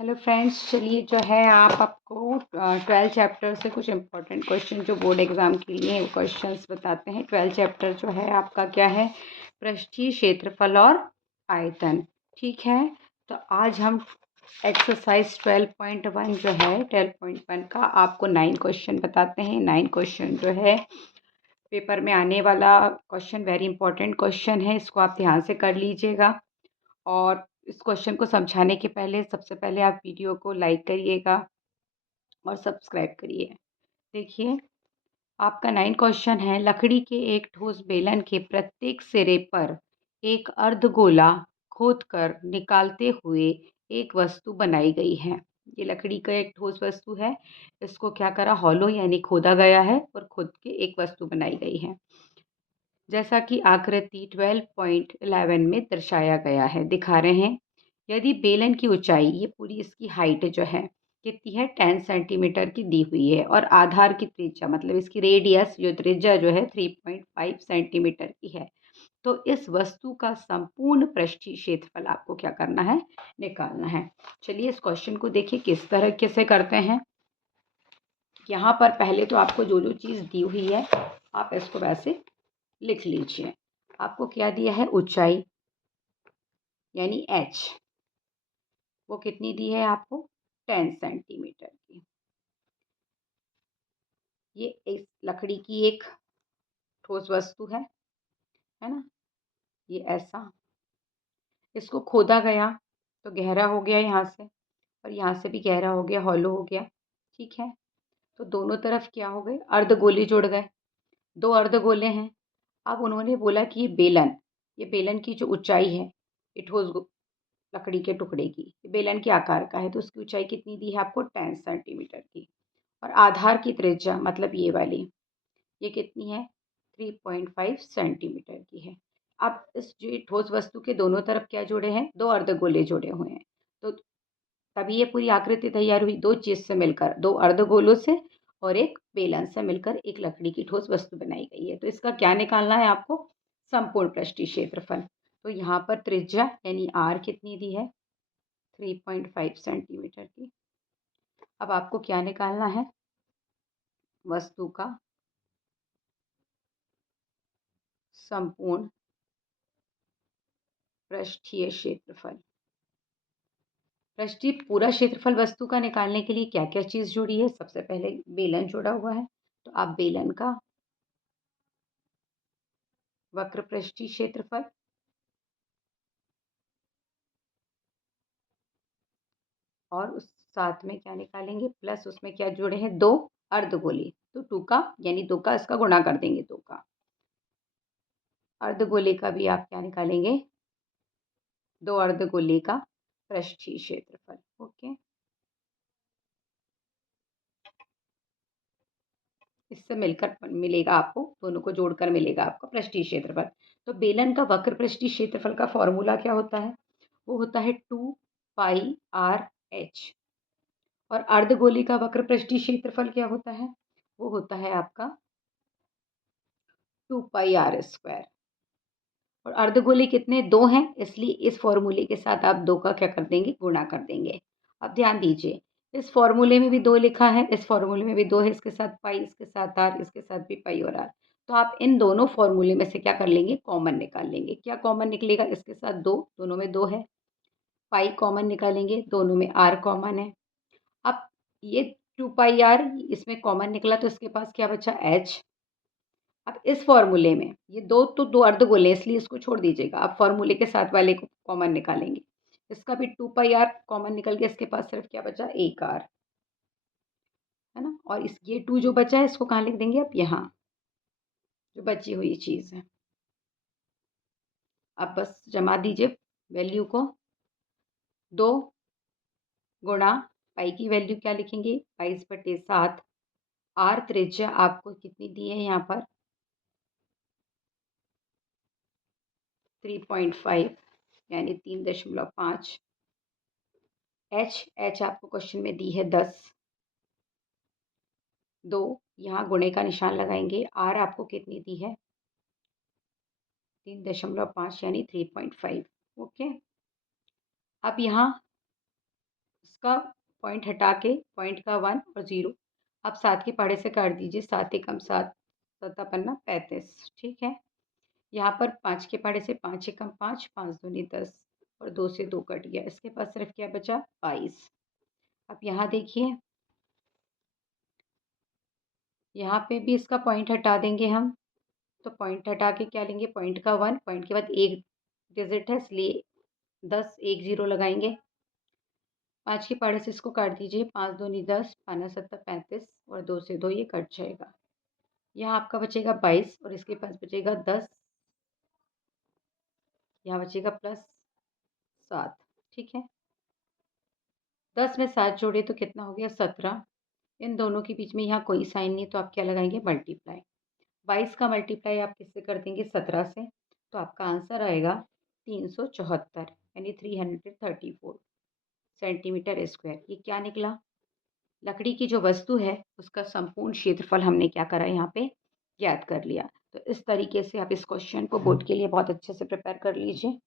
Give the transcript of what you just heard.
Hello friends, चलिए जो है आप आपको 12 चैप्टर से कुछ इम्पोर्टेंट क्वेश्चन जो बोर्ड एग्ज़ाम के लिए वो क्वेश्चंस बताते हैं। 12 चैप्टर जो है आपका क्या है, पृष्ठीय क्षेत्रफल और आयतन। ठीक है, तो आज हम एक्सरसाइज 12.1 जो है 12.1 का आपको 9 क्वेश्चन बताते हैं। 9 क्वेश्चन जो है पेपर में आने वाला क्वेश्चन, वेरी इंपॉर्टेंट क्वेश्चन है, इसको आप ध्यान से कर लीजिएगा। और इस क्वेश्चन को समझाने के पहले सबसे पहले आप वीडियो को लाइक करिएगा और सब्सक्राइब करिए। देखिए, आपका 9 क्वेश्चन है, लकड़ी के एक ठोस बेलन के प्रत्येक सिरे पर एक अर्धगोला खोदकर निकालते हुए एक वस्तु बनाई गई है। ये लकड़ी का एक ठोस वस्तु है, इसको क्या करा, हॉलो यानी खोदा गया है और खोद के एक वस्तु बनाई गई है, जैसा कि आकृति 12.11 में दर्शाया गया है। दिखा रहे हैं, यदि बेलन की ऊंचाई, ये पूरी इसकी हाइट जो है कितनी है, 10 सेंटीमीटर की दी हुई है, और आधार की त्रिज्या मतलब इसकी रेडियस जो त्रिज्या जो है 3.5 सेंटीमीटर की है, तो इस वस्तु का संपूर्ण पृष्ठीय क्षेत्रफल आपको क्या करना है, निकालना है। चलिए इस क्वेश्चन को देखिए किस तरह से करते हैं। यहाँ पर पहले तो आपको जो जो चीज़ दी हुई है आप इसको वैसे लिख लीजिए। आपको क्या दिया है, ऊंचाई यानी h, वो कितनी दी है आपको, 10 सेंटीमीटर की। ये इस लकड़ी की एक ठोस वस्तु है ना, ये ऐसा, इसको खोदा गया तो गहरा हो गया यहाँ से, और यहाँ से भी गहरा हो गया, हॉलो हो गया। ठीक है, तो दोनों तरफ क्या हो गए, अर्धगोले जुड़ गए, दो अर्धगोले हैं। अब उन्होंने बोला कि ये बेलन की जो ऊंचाई है, ये ठोस लकड़ी के टुकड़े की, ये बेलन के आकार का है, तो उसकी ऊंचाई कितनी दी है आपको, 10 सेंटीमीटर की। और आधार की त्रिज्या मतलब ये वाली, ये कितनी है, 3.5 सेंटीमीटर की है। अब इस जो ठोस वस्तु के दोनों तरफ क्या जुड़े हैं, दो अर्धगोले जुड़े हुए हैं, तो तभी ये पूरी आकृति तैयार हुई, दो चीज से मिलकर, दो अर्धगोलों से और एक बेलन से मिलकर एक लकड़ी की ठोस वस्तु बनाई गई है। तो इसका क्या निकालना है आपको, संपूर्ण पृष्ठीय क्षेत्रफल। तो यहाँ पर त्रिज्या यानी आर कितनी दी है, 3.5 सेंटीमीटर की। अब आपको क्या निकालना है, वस्तु का संपूर्ण पृष्ठीय क्षेत्रफल। पृष्ठीय पूरा क्षेत्रफल वस्तु का निकालने के लिए क्या क्या चीज जुड़ी है, सबसे पहले बेलन जुड़ा हुआ है, तो आप बेलन का वक्र पृष्ठीय क्षेत्रफल और उस साथ में क्या निकालेंगे, प्लस उसमें क्या जुड़े हैं, दो अर्धगोले, तो टू का यानी दो का इसका गुणा कर देंगे, दो का अर्धगोले का भी आप क्या निकालेंगे, दो अर्धगोले का पृष्ठीय क्षेत्रफल। ओके, इससे मिलकर मिलेगा आपको, दोनों को जोड़कर मिलेगा आपका पृष्ठीय क्षेत्रफल। तो बेलन का वक्र पृष्ठीय क्षेत्रफल का फॉर्मूला क्या होता है, वो होता है 2πr/h। और अर्धगोले का वक्र पृष्ठीय क्षेत्रफल क्या होता है, वो होता है आपका 2πr²। और अर्धगोले कितने, दो हैं, इसलिए इस फॉर्मूले के साथ आप दो का क्या कर देंगे, गुणा कर देंगे। अब ध्यान दीजिए, इस फॉर्मूले में भी दो लिखा है, इस फॉर्मूले में भी दो है, इसके साथ पाई, इसके साथ आर, इसके साथ भी पाई और आर। तो आप इन दोनों फॉर्मूले में से क्या कर लेंगे, कॉमन निकाल लेंगे। क्या कॉमन निकलेगा, इसके साथ दो, दोनों में दो है, पाई कॉमन निकालेंगे, दोनों में आर कॉमन है। अब ये 2πr इसमें कॉमन निकला, तो इसके पास क्या बचा, h। अब इस फॉर्मूले में ये दो तो दो अर्धगोले हैं, इसलिए इसको छोड़ दीजिएगा, आप फॉर्मूले के साथ वाले को कॉमन निकालेंगे। इसका भी 2πr कॉमन निकल गया, इसके पास सिर्फ क्या बचा, एक r, है ना। और इस ये 2 जो बचा है इसको कहाँ लिख देंगे आप, यहाँ, जो बची हुई चीज़ है। अब बस जमा दीजिए वैल्यू को, 2 गुणा पाई की वैल्यू क्या लिखेंगे, 22/7। आर त्रिज्या आपको कितनी दी है यहाँ पर, 3.5 यानी 3.5। एच आपको क्वेश्चन में दी है 10, दो, यहाँ गुणे का निशान लगाएंगे। आर आपको कितनी दी है, 3.5 यानी 3.5। ओके, अब यहाँ का पॉइंट हटा के पॉइंट का 1 और 0 आप 7 के पहाड़े से काट दीजिए। 7 एकम 7, 7 पन्ना 35, ठीक है। यहाँ पर 5 के पहाड़े से 5 एकम 5, 5 दूनी 10 और 2 से 2 कट गया। इसके पास सिर्फ क्या बचा 22। अब यहाँ देखिए, यहाँ पे भी इसका पॉइंट हटा देंगे हम। तो पॉइंट हटा के क्या लेंगे, पॉइंट का 1, पॉइंट के बाद एक डिजिट है इसलिए 10, 1 0 लगाएंगे। 5 के पहाड़े से इसको काट दीजिए। 5 दूनी 10, 5 7 35 और 2 से 2 ये कट जाएगा। यहाँ आपका बचेगा 22 और इसके पास बचेगा 10, यहाँ बचेगा +7, ठीक है। 10 में 7 जोड़े तो कितना हो गया 17। इन दोनों के बीच में यहाँ कोई साइन नहीं, तो आप क्या लगाएंगे मल्टीप्लाई। 22 का मल्टीप्लाई आप किससे कर देंगे 17 से, तो आपका आंसर आएगा 374 यानी 334 सेंटीमीटर स्क्वायर। ये क्या निकला, लकड़ी की जो वस्तु है उसका संपूर्ण क्षेत्रफल हमने क्या करा यहाँ पे ज्ञात कर लिया। तो इस तरीके से आप इस क्वेश्चन को बोर्ड के लिए बहुत अच्छे से प्रिपेयर कर लीजिए।